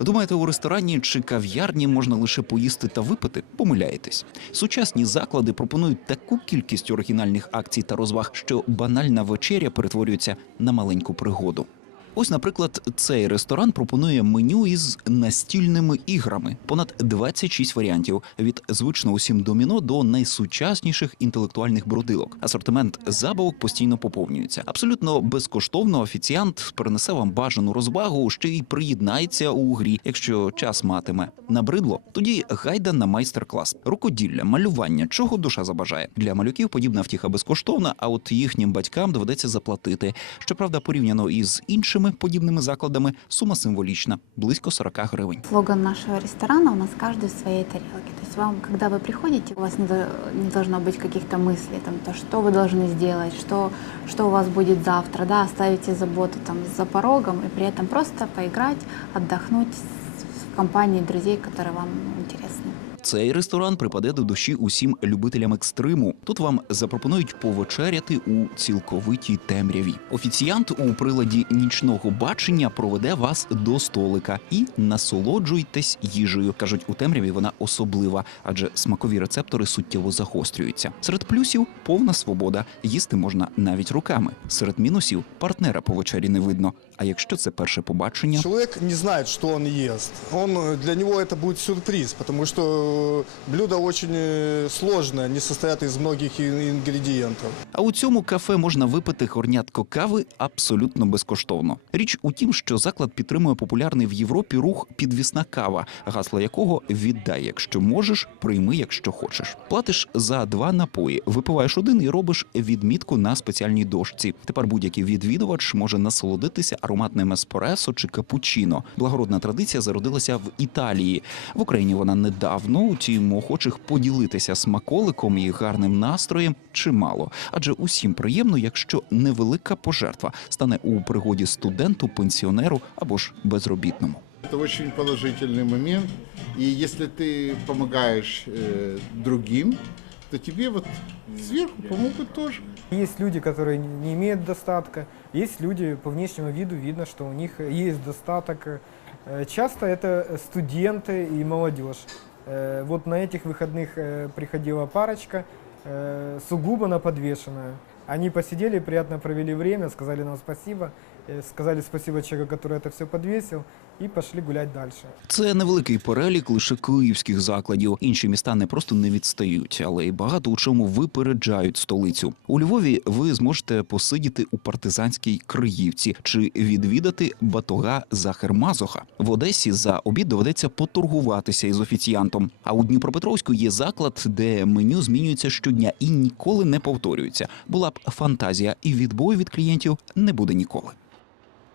Думаєте, у ресторані чи кав'ярні можна лише поїсти та випити? Помиляєтесь. Сучасні заклади пропонують таку кількість оригінальних акцій та розваг, що банальна вечеря перетворюється на маленьку пригоду. Ось, наприклад, цей ресторан пропонує меню із настільними іграми. Понад 26 варіантів від звично усім доміно до найсучасніших інтелектуальних брудилок. Асортимент забавок постійно поповнюється. Абсолютно безкоштовно офіціант перенесе вам бажану розвагу, ще й приєднається у грі, якщо час матиме. Набридло, тоді гайда на майстер-клас, рукоділля, малювання, чого душа забажає. Для малюків подібна втіха безкоштовна, а от їхнім батькам доведеться заплатити. Щоправда, порівняно із іншими подібними закладами, сума символічна близько 40 гривень. Слоган нашего ресторана у нас каждый в своей тарелке. То есть вам, когда вы приходите, у вас не, до- не должно быть каких-то мыслей, там, то, что вы должны сделать, что, что у вас будет завтра, да, оставите заботу там за порогом и при этом просто поиграть, отдохнуть с- в компании друзей, которые вам интересны. Цей ресторан припаде до душі усім любителям екстриму. Тут вам запропонують повечеряти у цілковитій темряві. Офіціант у приладі нічного бачення проведе вас до столика і насолоджуйтесь їжею. кажуть, у темряві вона особлива, адже смакові рецептори суттєво загострюються. Серед плюсів повна свобода. Їсти можна навіть руками. Серед мінусів партнера по вечері не видно. А якщо це перше побачення, Человек не знает, что он ест. Он, для него это будет сюрприз, потому что блюда очень э, сложные, они состоят из многих и- А у цьому кафе можна випити горнятко кави абсолютно безкоштовно. Річ у тім, що заклад підтримує популярний в Європі рух підвісна кава, гасло якого віддай, якщо можеш, прийми, якщо хочеш. Платиш за два напої, випиваєш один і робиш відмітку на спеціальній дошці. Тепер будь-який відвідувач може насолодитися ароматним еспресо чи капучино. Благородна традиція зародилася в Італії. В Україні вона недавно, утім, охочих поділитися смаколиком і гарним настроєм чимало. Адже усім приємно, якщо невелика пожертва стане у пригоді студенту, пенсіонеру або ж безробітному. Это очень положительный момент. И если ты помогаешь э, другим, то тебе вот сверху помогут тоже. Есть люди, которые не имеют достатка, есть люди по внешнему виду видно, что у них есть достаток. Э, Часто это студенты и молодежь. Э, Вот на этих выходных э, приходила парочка, э, сугубо на подвешенную. Они посидели, приятно провели время, сказали нам спасибо, сказали спасибо человеку, который это все подвесил, и пошли гулять дальше. Це невеликий перелік лише київських закладів. Інші міста не просто не відстають, але й багато у чому випереджають столицю. У Львові ви зможете посидіти у партизанській Криївці чи відвідати батога Захер-Мазоха. В Одесі за обід доведеться поторгуватися із офіціантом. А у Дніпропетровську є заклад, де меню змінюється щодня і ніколи не повторюється. Була б фантазія, і відбою від клієнтів не буде ніколи.